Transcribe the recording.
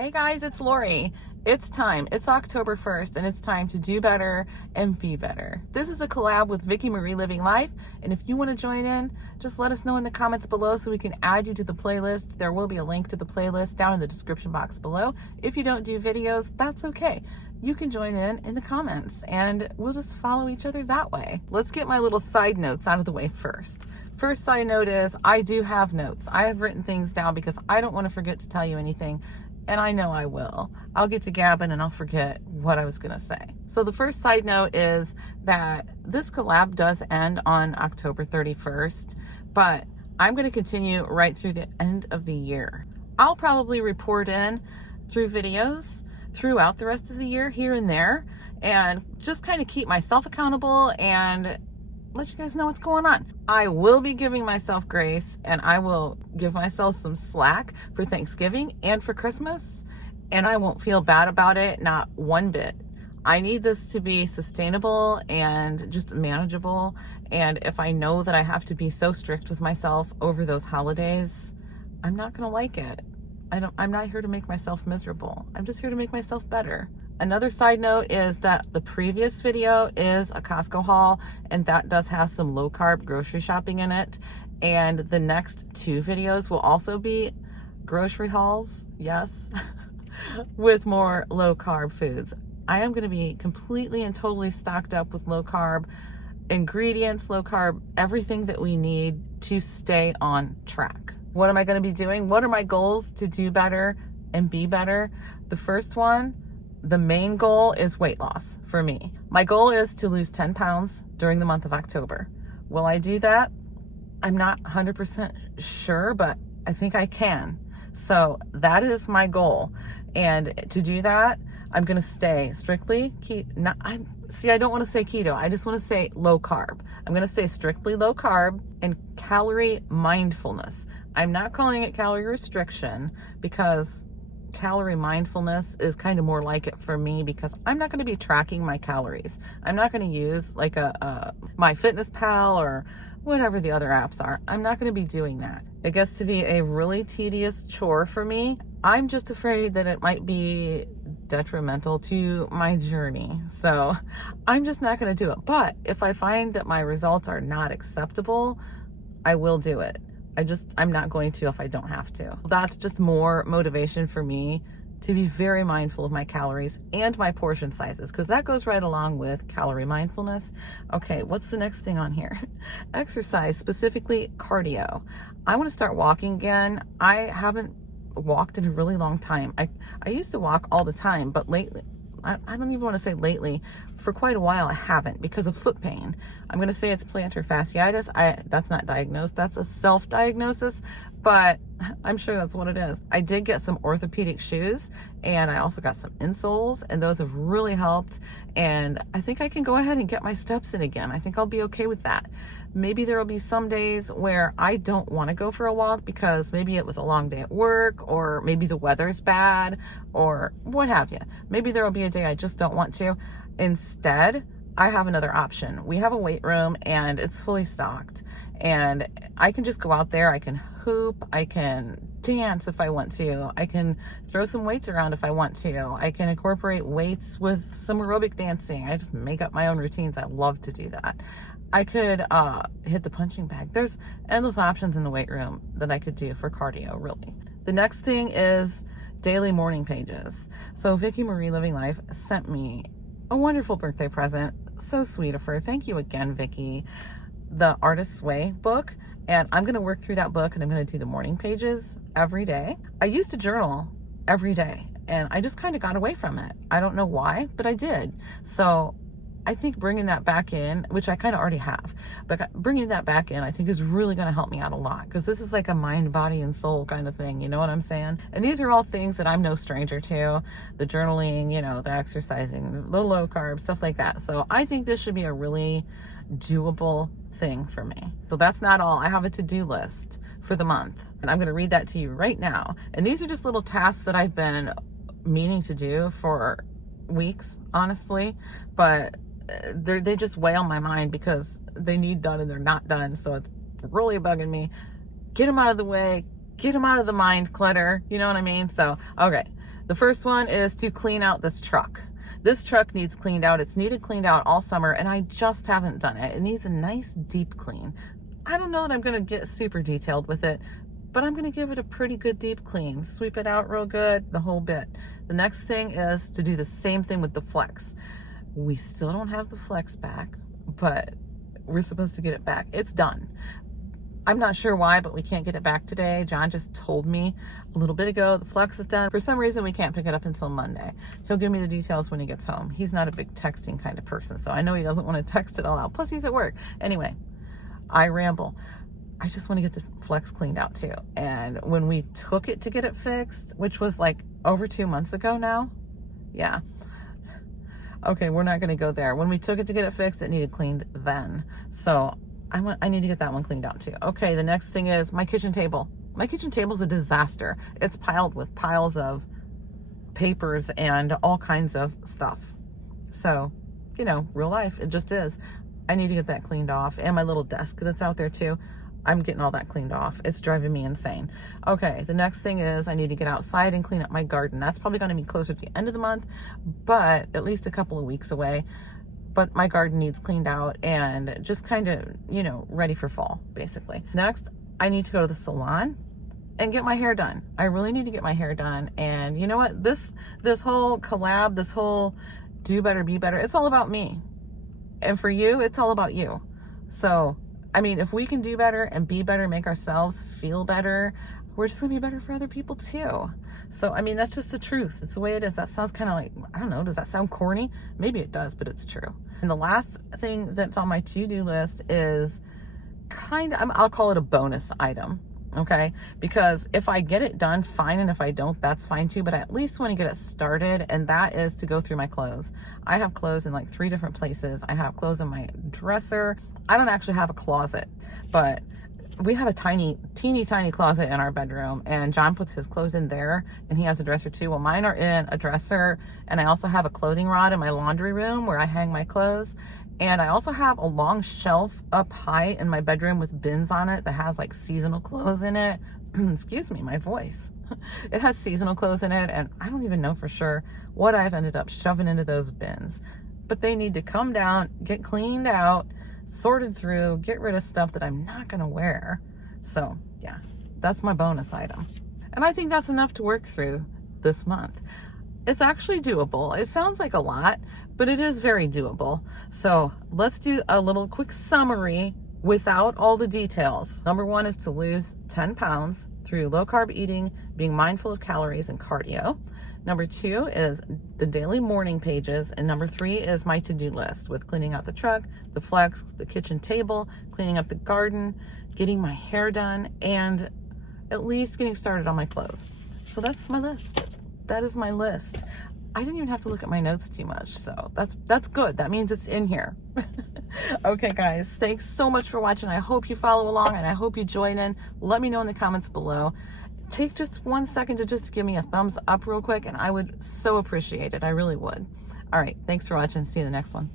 Hey guys, it's Lori. It's time. It's October 1st and it's time to do better and be better. This is a collab with Vicky Marie Living Life, and if you want to join in, just let us know in the comments below so we can add you to the playlist. There will be a link to the playlist down in the description box below. If you don't do videos, that's okay. You can join in the comments and we'll just follow each other that way. Let's get my little side notes out of the way first. First side note is I do have notes. I have written things down because I don't want to forget to tell you anything. And I know I will. I'll get to gabbing and I'll forget what I was going to say. So the first side note is that this collab does end on October 31st, but I'm going to continue right through the end of the year. I'll probably report in through videos throughout the rest of the year, here and there, and just kind of keep myself accountable and let you guys know what's going on. I will be giving myself grace and I will give myself some slack for Thanksgiving and for Christmas, and I won't feel bad about it, not one bit. I need this to be sustainable and just manageable, and if I know that I have to be so strict with myself over those holidays, I'm not gonna like it. I'm not here to make myself miserable. I'm just here to make myself better. Another side note is that the previous video is a Costco haul, and that does have some low carb grocery shopping in it. And the next two videos will also be grocery hauls, yes, with more low carb foods. I am going to be completely and totally stocked up with low carb ingredients, low carb, everything that we need to stay on track. What am I going to be doing? What are my goals to do better and be better? The first one, the main goal is weight loss for me. My goal is to lose 10 pounds during the month of October. Will I do that? I'm not 100% sure, but I think I can. So that is my goal. And to do that, I'm going to stay strictly keto. I don't want to say keto. I just want to say low carb. I'm going to say strictly low carb and calorie mindfulness. I'm not calling it calorie restriction because calorie mindfulness is kind of more like it for me, because I'm not going to be tracking my calories. I'm not going to use like a MyFitnessPal or whatever the other apps are. I'm not going to be doing that. It gets to be a really tedious chore for me. I'm just afraid that it might be detrimental to my journey. So I'm just not going to do it. But if I find that my results are not acceptable, I will do it. I'm not going to if I don't have to. That's just more motivation for me to be very mindful of my calories and my portion sizes, because that goes right along with calorie mindfulness. Okay, what's the next thing on here? Exercise, specifically cardio. I want to start walking again. I haven't walked in a really long time. I used to walk all the time, but lately, I don't even want to say lately, for quite a while I haven't because of foot pain. I'm going to say it's plantar fasciitis. That's not diagnosed. That's a self-diagnosis, but I'm sure that's what it is. I did get some orthopedic shoes, and I also got some insoles, and those have really helped. And I think I can go ahead and get my steps in again. I think I'll be okay with that. Maybe there will be some days where I don't want to go for a walk because maybe it was a long day at work, or maybe the weather's bad, or what have you. Maybe there will be a day I just don't want to. Instead, I have another option. We have a weight room and it's fully stocked, and I can just go out there. I can hoop, I can dance if I want to, I can throw some weights around if I want to, I can incorporate weights with some aerobic dancing. I just make up my own routines. I love to do that. I could hit the punching bag. There's endless options in the weight room that I could do for cardio, really. The next thing is daily morning pages. So Vicky Marie Living Life sent me a wonderful birthday present. So sweet of her. Thank you again, Vicky. The Artist's Way book. And I'm going to work through that book, and I'm going to do the morning pages every day. I used to journal every day, and I just kind of got away from it. I don't know why, but I did. So I think bringing that back in, which I kind of already have, but bringing that back in, I think is really going to help me out a lot, because this is like a mind, body, and soul kind of thing. You know what I'm saying? And these are all things that I'm no stranger to. The journaling, the exercising, the low carb, stuff like that. So I think this should be a really doable thing for me. So that's not all. I have a to-do list for the month, and I'm going to read that to you right now. And these are just little tasks that I've been meaning to do for weeks, honestly, but they just weigh on my mind because they need done and they're not done. So it's really bugging me. Get them out of the way, get them out of the mind clutter. You know what I mean? So, okay. The first one is to clean out this truck. This truck needs cleaned out. It's needed cleaned out all summer, and I just haven't done it. It needs a nice deep clean. I don't know that I'm gonna get super detailed with it, but I'm gonna give it a pretty good deep clean. Sweep it out real good, the whole bit. The next thing is to do the same thing with the flex. We still don't have the flex back, but we're supposed to get it back. It's done. I'm not sure why, but we can't get it back today. John just told me a little bit ago the flex is done. For some reason, we can't pick it up until Monday. He'll give me the details when he gets home. He's not a big texting kind of person, so I know he doesn't want to text it all out. Plus, he's at work. Anyway, I ramble. I just want to get the flex cleaned out too. And when we took it to get it fixed, which was like over 2 months ago now, yeah. Okay, we're not going to go there. When we took it to get it fixed, it needed cleaned then. So I need to get that one cleaned out too. Okay, the next thing is my kitchen table. My kitchen table is a disaster. It's piled with piles of papers and all kinds of stuff. So, you know, real life, it just is. I need to get that cleaned off. And my little desk that's out there too. I'm getting all that cleaned off. It's driving me insane. Okay, the next thing is I need to get outside and clean up my garden. That's probably going to be closer to the end of the month, but at least a couple of weeks away. But my garden needs cleaned out and just kind of, you know, ready for fall, basically. Next, I need to go to the salon and get my hair done. I really need to get my hair done. And you know what? This whole collab, this whole do better, be better, it's all about me. And for you, it's all about you. So, I mean, if we can do better and be better, make ourselves feel better, we're just gonna be better for other people too. So, I mean, that's just the truth. It's the way it is. That sounds kind of like, I don't know, does that sound corny? Maybe it does, but it's true. And the last thing that's on my to-do list is kind of, I'll call it a bonus item, okay? Because if I get it done, fine, and if I don't, that's fine too, but I at least want to get it started, and that is to go through my clothes. I have clothes in like 3 different places. I have clothes in my dresser. I don't actually have a closet, but we have a teeny tiny closet in our bedroom, and John puts his clothes in there, and he has a dresser too. Well, mine are in a dresser, and I also have a clothing rod in my laundry room where I hang my clothes. And I also have a long shelf up high in my bedroom with bins on it that has like seasonal clothes in it. Excuse me, my voice. It has seasonal clothes in it, and I don't even know for sure what I've ended up shoving into those bins. But they need to come down, get cleaned out, sorted through, get rid of stuff that I'm not gonna wear. So yeah, that's my bonus item. And I think that's enough to work through this month. It's actually doable. It sounds like a lot, but it is very doable. So let's do a little quick summary without all the details. Number 1 is to lose 10 pounds through low carb eating, being mindful of calories and cardio. Number 2 is the daily morning pages. And number 3 is my to-do list with cleaning out the truck, the flex, the kitchen table, cleaning up the garden, getting my hair done, and at least getting started on my clothes. So that's my list. That is my list. I didn't even have to look at my notes too much. So that's good. That means it's in here. Okay, guys, thanks so much for watching. I hope you follow along, and I hope you join in. Let me know in the comments below. Take just 1 second to just give me a thumbs up real quick, and I would so appreciate it. I really would. All right, thanks for watching. See you in the next one.